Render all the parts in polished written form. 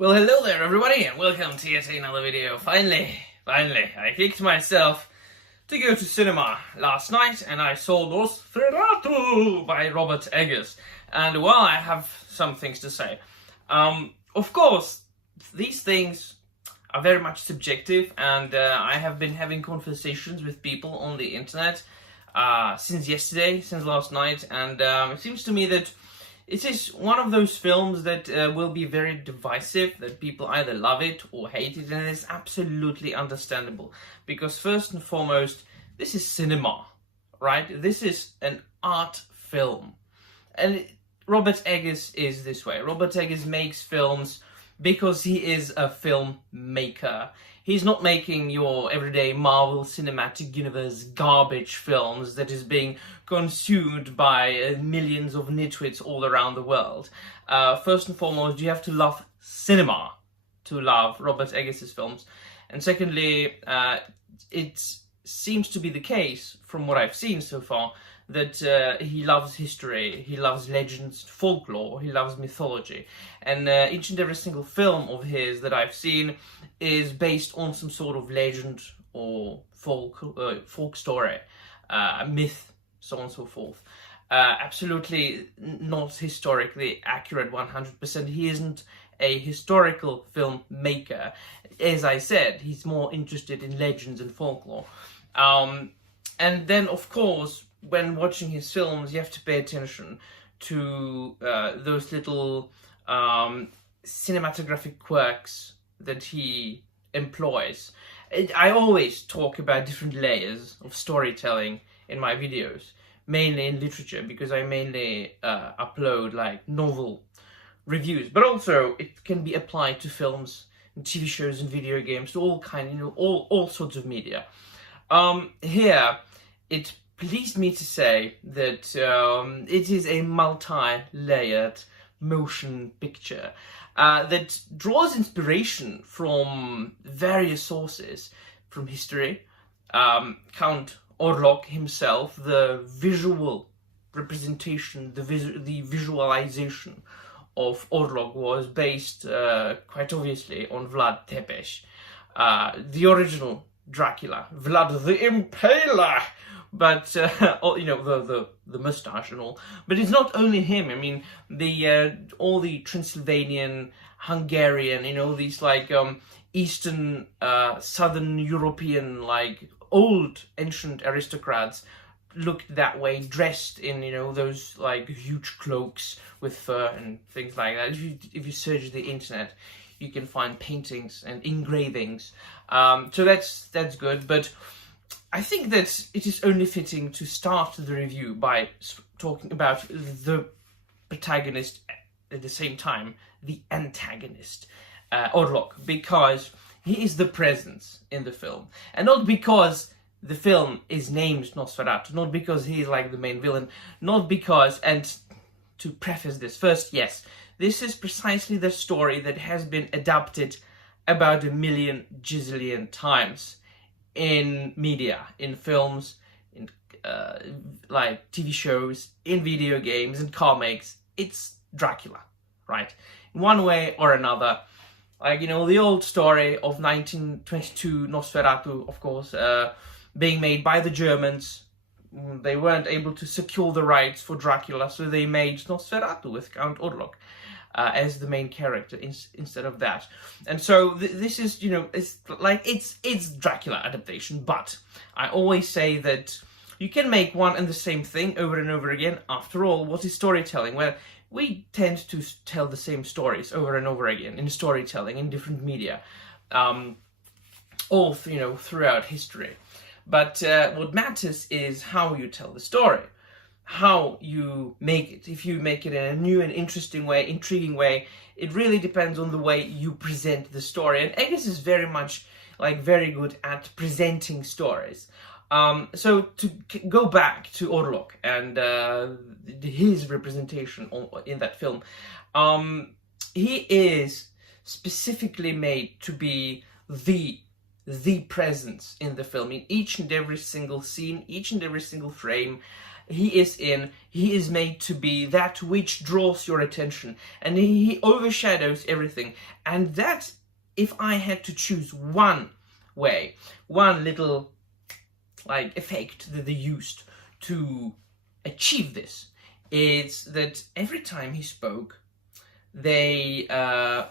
Well, hello there everybody and welcome to yet another video. Finally, I kicked myself to go to cinema last night and I saw Nosferatu by Robert Eggers. And well, I have some things to say. Of course, these things are very much subjective and I have been having conversations with people on the internet since last night, and it seems to me that it is one of those films that will be very divisive, that people either love it or hate it, and it's absolutely understandable. Because first and foremost, this is cinema, right? This is an art film. And Robert Eggers is this way. Robert Eggers makes films because he is a filmmaker. He's not making your everyday Marvel Cinematic Universe garbage films that is being consumed by millions of nitwits all around the world. First and foremost, you have to love cinema to love Robert Eggers' films. And secondly, it seems to be the case, from what I've seen so far, that he loves history, he loves legends, folklore, he loves mythology. And each and every single film of his that I've seen is based on some sort of legend or folk story, myth, so on and so forth. Absolutely not historically accurate 100%. He isn't a historical filmmaker. As I said, he's more interested in legends and folklore. And then, of course, when watching his films, you have to pay attention to those little cinematographic quirks that he employs. I always talk about different layers of storytelling in my videos, mainly in literature, because I mainly upload like novel reviews, but also it can be applied to films and TV shows and video games, to all kind, all sorts of media. Here, it pleased me to say that it is a multi-layered motion picture that draws inspiration from various sources, from history. Count Orlok himself, the visual representation, the visualization of Orlok was based quite obviously on Vlad Tepes, the original Dracula, Vlad the Impaler. But the mustache and all. But it's not only him. I mean, all the Transylvanian, Hungarian, these like Eastern, Southern European, like old ancient aristocrats looked that way, dressed in those like huge cloaks with fur and things like that. If you search the internet, you can find paintings and engravings. So that's good, but I think that it is only fitting to start the review by talking about the protagonist, at the same time the antagonist, Orlok, because he is the presence in the film, and not because the film is named Nosferatu, not because he is like the main villain, not because, and to preface this first, yes, this is precisely the story that has been adapted about 1 million gazillion times in media, in films, in like TV shows, in video games, in comics. It's Dracula, right? In one way or another. Like, the old story of 1922 Nosferatu, of course, being made by the Germans. They weren't able to secure the rights for Dracula, so they made Nosferatu with Count Orlok as the main character instead of that. And so this is, it's Dracula adaptation, but I always say that you can make one and the same thing over and over again. After all, what is storytelling? Well, we tend to tell the same stories over and over again in storytelling, in different media, all throughout history. But what matters is how you tell the story, how you make it. If you make it in a new and interesting way, intriguing way, it really depends on the way you present the story. And Eggers is very much very good at presenting stories. So to go back to Orlok and his representation in that film, he is specifically made to be the presence in the film, in each and every single scene, each and every single frame. he is in, he is made to be that which draws your attention, and he overshadows everything. And that, if I had to choose one way, one little like effect that they used to achieve this, is that every time he spoke, they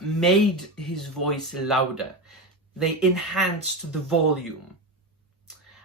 made his voice louder. They enhanced the volume.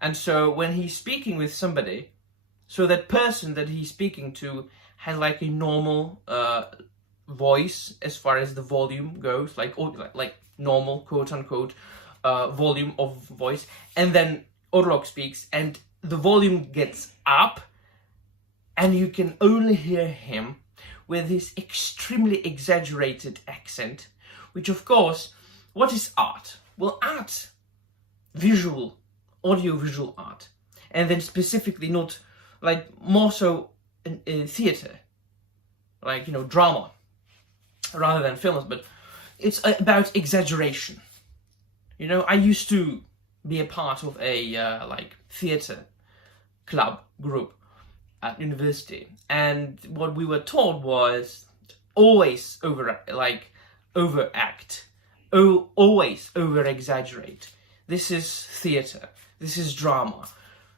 And so when he's speaking with somebody, so that person that he's speaking to has like a normal voice as far as the volume goes, like normal, quote unquote, volume of voice. And then Orlok speaks and the volume gets up and you can only hear him with his extremely exaggerated accent, which of course, what is art? Well, art, visual, audio-visual art, and then specifically not, like, more so in theatre, like, you know, drama, rather than films, but it's about exaggeration. You know, I used to be a part of a, like, theatre club group at university, and what we were taught was always overact, always over-exaggerate. This is theatre. This is drama.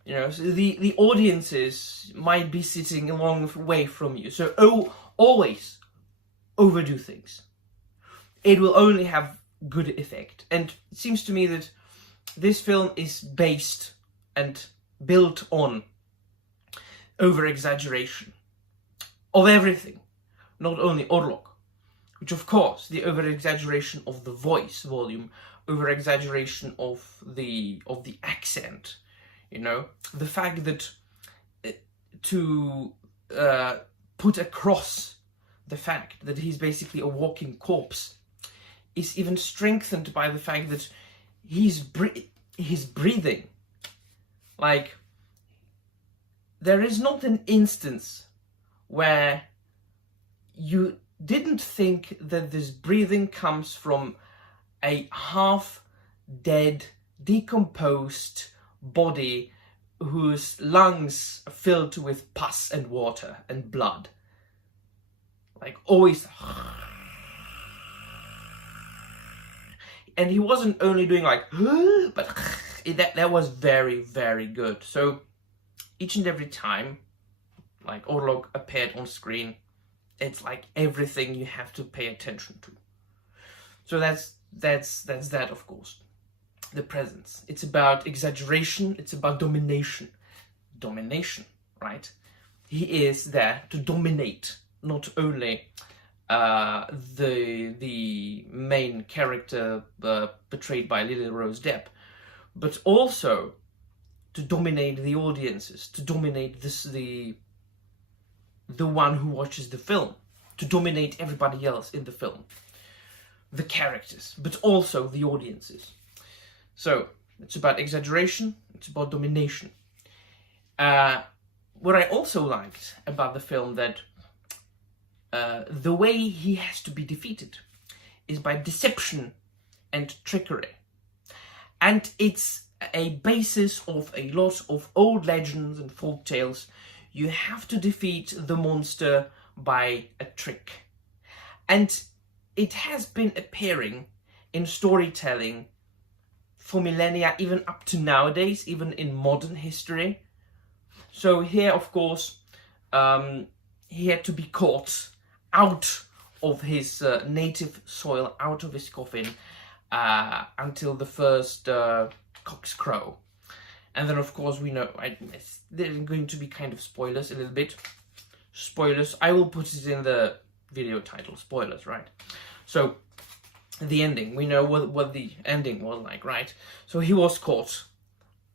You know, so the audiences might be sitting a long way from you. So always overdo things. It will only have good effect. And it seems to me that this film is based and built on over-exaggeration of everything. Not only Orlok, which of course, the over-exaggeration of the voice volume, over-exaggeration of the accent, you know, the fact that to put across the fact that he's basically a walking corpse is even strengthened by the fact that he's breathing. Like, there is not an instance where you didn't think that this breathing comes from a half-dead, decomposed body whose lungs are filled with pus and water and blood. Like, always. And he wasn't only doing like, but that was very, very good. So each and every time, like, Orlok appeared on screen, it's like everything you have to pay attention to. So that's that, of course. The presence. It's about exaggeration. It's about domination. Domination, right? He is there to dominate not only the main character portrayed by Lily Rose Depp, but also to dominate the audiences, to dominate the one who watches the film, to dominate everybody else in the film. The characters, but also the audiences. So, it's about exaggeration, it's about domination. What I also liked about the film, that the way he has to be defeated is by deception and trickery. And it's a basis of a lot of old legends and folk tales. You have to defeat the monster by a trick. And it has been appearing in storytelling for millennia, even up to nowadays, even in modern history. So here, of course, he had to be caught out of his native soil, out of his coffin, until the first cocks crow. And then, of course, we know, there's going to be kind of spoilers a little bit. Spoilers, I will put it in the video title, spoilers, right? So, the ending, we know what the ending was like, right? So he was caught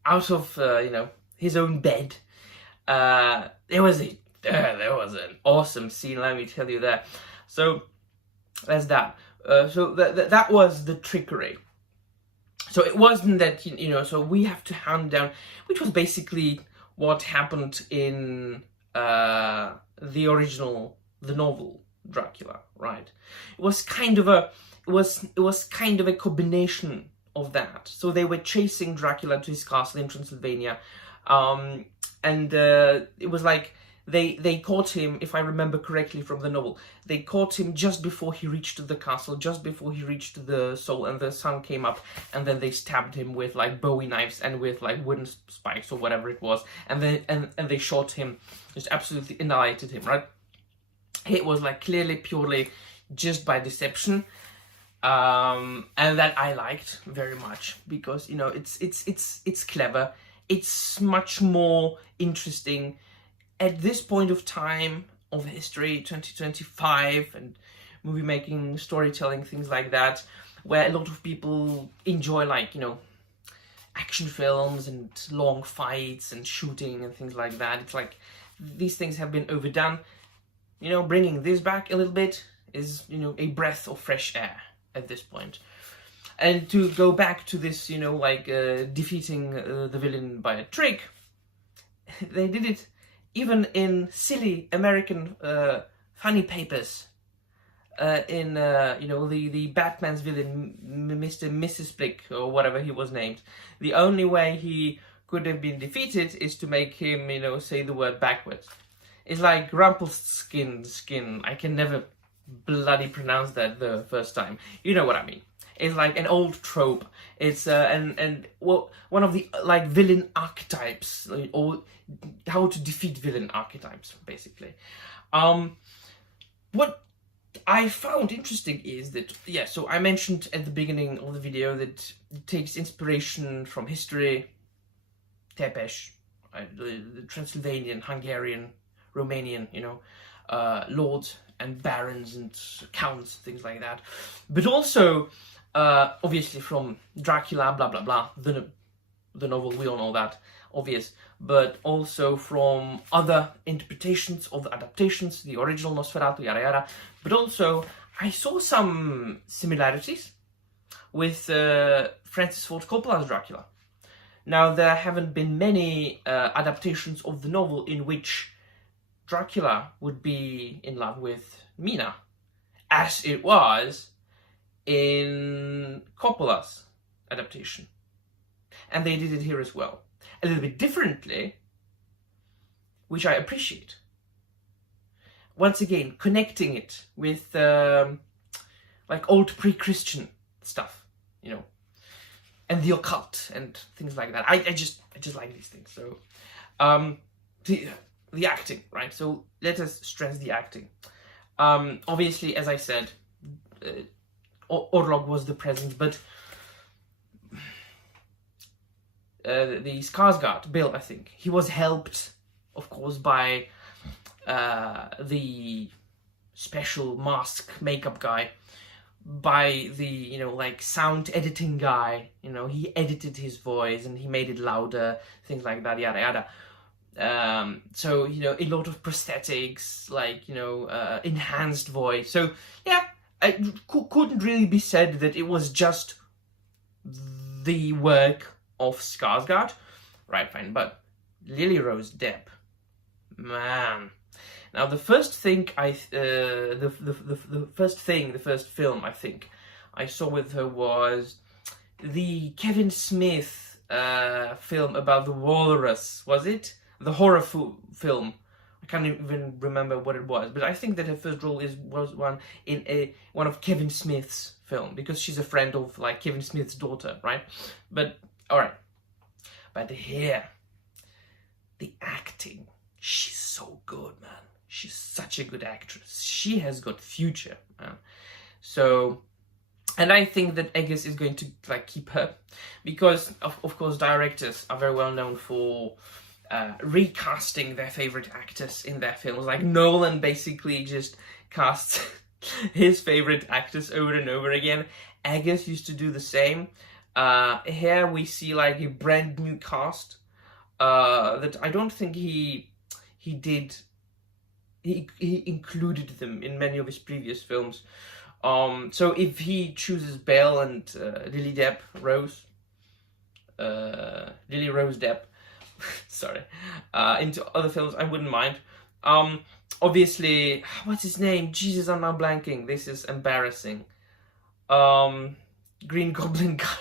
out of, his own bed. There was an awesome scene, let me tell you that. So, there's that. So that was the trickery. So it wasn't that, so we have to hunt down, which was basically what happened in the novel Dracula, right? It was kind of a combination of that. So they were chasing Dracula to his castle in Transylvania, and it was like they caught him, if I remember correctly from the novel, they caught him just before he reached the castle, just before he reached the soul, and the sun came up, and then they stabbed him with like Bowie knives and with like wooden spikes or whatever it was, and then and they shot him, just absolutely annihilated him, right? It was like clearly, purely just by deception, and that I liked very much, because, you know, it's clever, it's much more interesting at this point of time of history, 2025, and movie making, storytelling, things like that, where a lot of people enjoy, like, you know, action films and long fights and shooting and things like that. It's like these things have been overdone. You know, bringing this back a little bit is, you know, a breath of fresh air at this point. And to go back to this, you know, like defeating the villain by a trick, they did it even in silly American funny papers. In you know, the Batman's villain, Mr. Mrs. Blick, or whatever he was named. The only way he could have been defeated is to make him, you know, say the word backwards. It's like Rumpelstiltskin. I can never bloody pronounce that the first time. You know what I mean. It's like an old trope. It's and well, one of the like villain archetypes, or how to defeat villain archetypes, basically. What I found interesting is that, yeah, so I mentioned at the beginning of the video that it takes inspiration from history, Tepes, the Transylvanian, Hungarian, Romanian, you know, lords and barons and counts, things like that. But also, obviously from Dracula, blah, blah, blah, the novel, we all know that, obvious. But also from other interpretations of the adaptations, the original Nosferatu, yada yada. But also, I saw some similarities with Francis Ford Coppola's Dracula. Now, there haven't been many adaptations of the novel in which Dracula would be in love with Mina, as it was in Coppola's adaptation. And they did it here as well. A little bit differently, which I appreciate. Once again, connecting it with like old pre-Christian stuff, you know, and the occult and things like that. I just like these things. So the acting, right? So let us stress the acting. Obviously, as I said, Orlok was the presence, but the Skarsgård, Bill, I think, he was helped, of course, by the special mask makeup guy, by the, you know, like sound editing guy. You know, he edited his voice and he made it louder, things like that, yada yada. So, you know, a lot of prosthetics, like, you know, enhanced voice. So yeah, it couldn't really be said that it was just the work of Skarsgård, right? Fine, but Lily Rose Depp, man. Now, the first thing the first film I think I saw with her was the Kevin Smith film about the walrus. Was it the horror film? I can't even remember what it was, but I think that her first role was one in one of Kevin Smith's film, because she's a friend of like Kevin Smith's daughter, right? But all right, but here, the acting, she's so good, man. She's such a good actress. She has got future, man. So, and I think that Eggers is going to like keep her, because of course directors are very well known for recasting their favorite actors in their films. Like Nolan basically just casts his favorite actors over and over again. Eggers used to do the same. Here we see like a brand new cast that I don't think he did. He included them in many of his previous films. So if he chooses Belle and Lily Rose Depp, sorry, into other films, I wouldn't mind. Obviously, what's his name? Jesus, I'm now blanking. This is embarrassing. Green Goblin guy.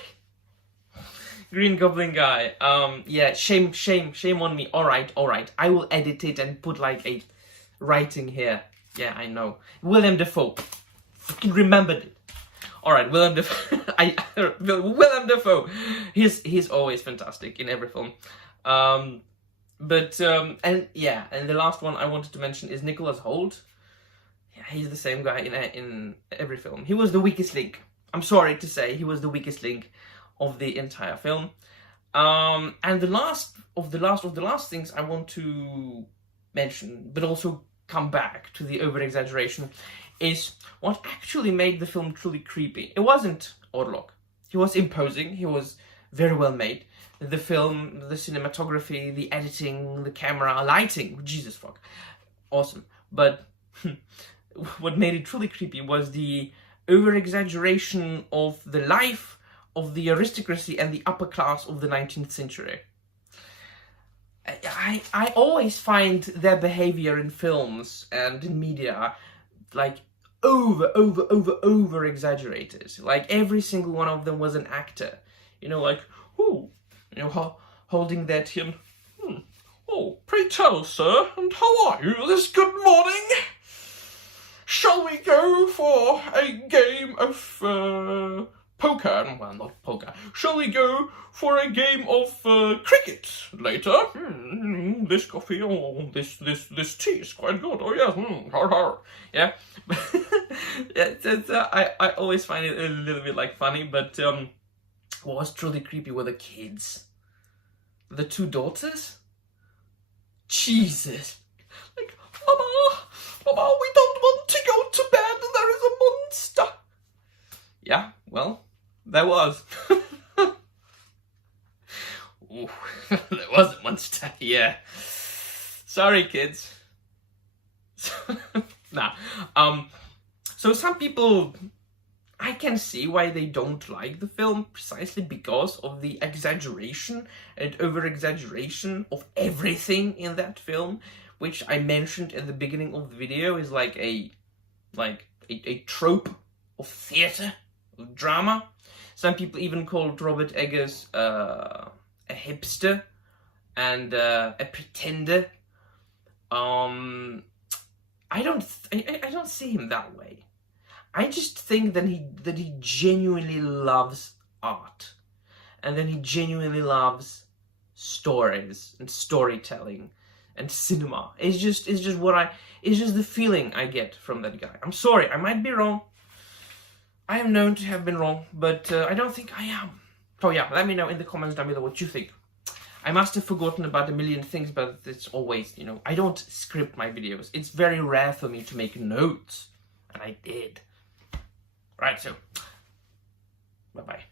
Green Goblin guy. Yeah, shame on me. All right. I will edit it and put like a writing here. Yeah, I know. William Dafoe. Fucking remembered it. All right, Willem Dafoe. Willem Dafoe. He's always fantastic in every film. And the last one I wanted to mention is Nicholas Hoult. Yeah, he's the same guy in every film. He was the weakest link. I'm sorry to say, he was the weakest link of the entire film. And the last things I want to mention, but also come back to the over-exaggeration, is what actually made the film truly creepy. It wasn't Orlok. He was imposing, he was very well made. The film, the cinematography, the editing, the camera, lighting, Jesus fuck, awesome. But what made it truly creepy was the over-exaggeration of the life of the aristocracy and the upper class of the 19th century. I always find their behavior in films and in media like over exaggerated. Like every single one of them was an actor. You know, like, holding their tin. Oh, pray tell, sir, and how are you this good morning? Shall we go for a game of poker? Well, not poker. Shall we go for a game of cricket later? This coffee, this tea is quite good. Oh yes, har har. Yeah. I always find it a little bit like funny, but what was truly creepy were the kids. The two daughters? Jesus. Like, Mama, we don't want to go to bed, there is a monster. Yeah, well, there was. Ooh, there was a monster, yeah. Sorry, kids. Nah. So some people, I can see why they don't like the film, precisely because of the exaggeration and over-exaggeration of everything in that film, which I mentioned at the beginning of the video is like a trope of theatre, of drama. Some people even called Robert Eggers a hipster and a pretender. I don't see him that way. I just think that he genuinely loves art, and then he genuinely loves stories and storytelling and cinema. It's just the feeling I get from that guy. I'm sorry, I might be wrong. I am known to have been wrong, but I don't think I am. So yeah, let me know in the comments down below what you think. I must have forgotten about a million things, but it's always, I don't script my videos. It's very rare for me to make notes, and I did. Right, so, bye-bye.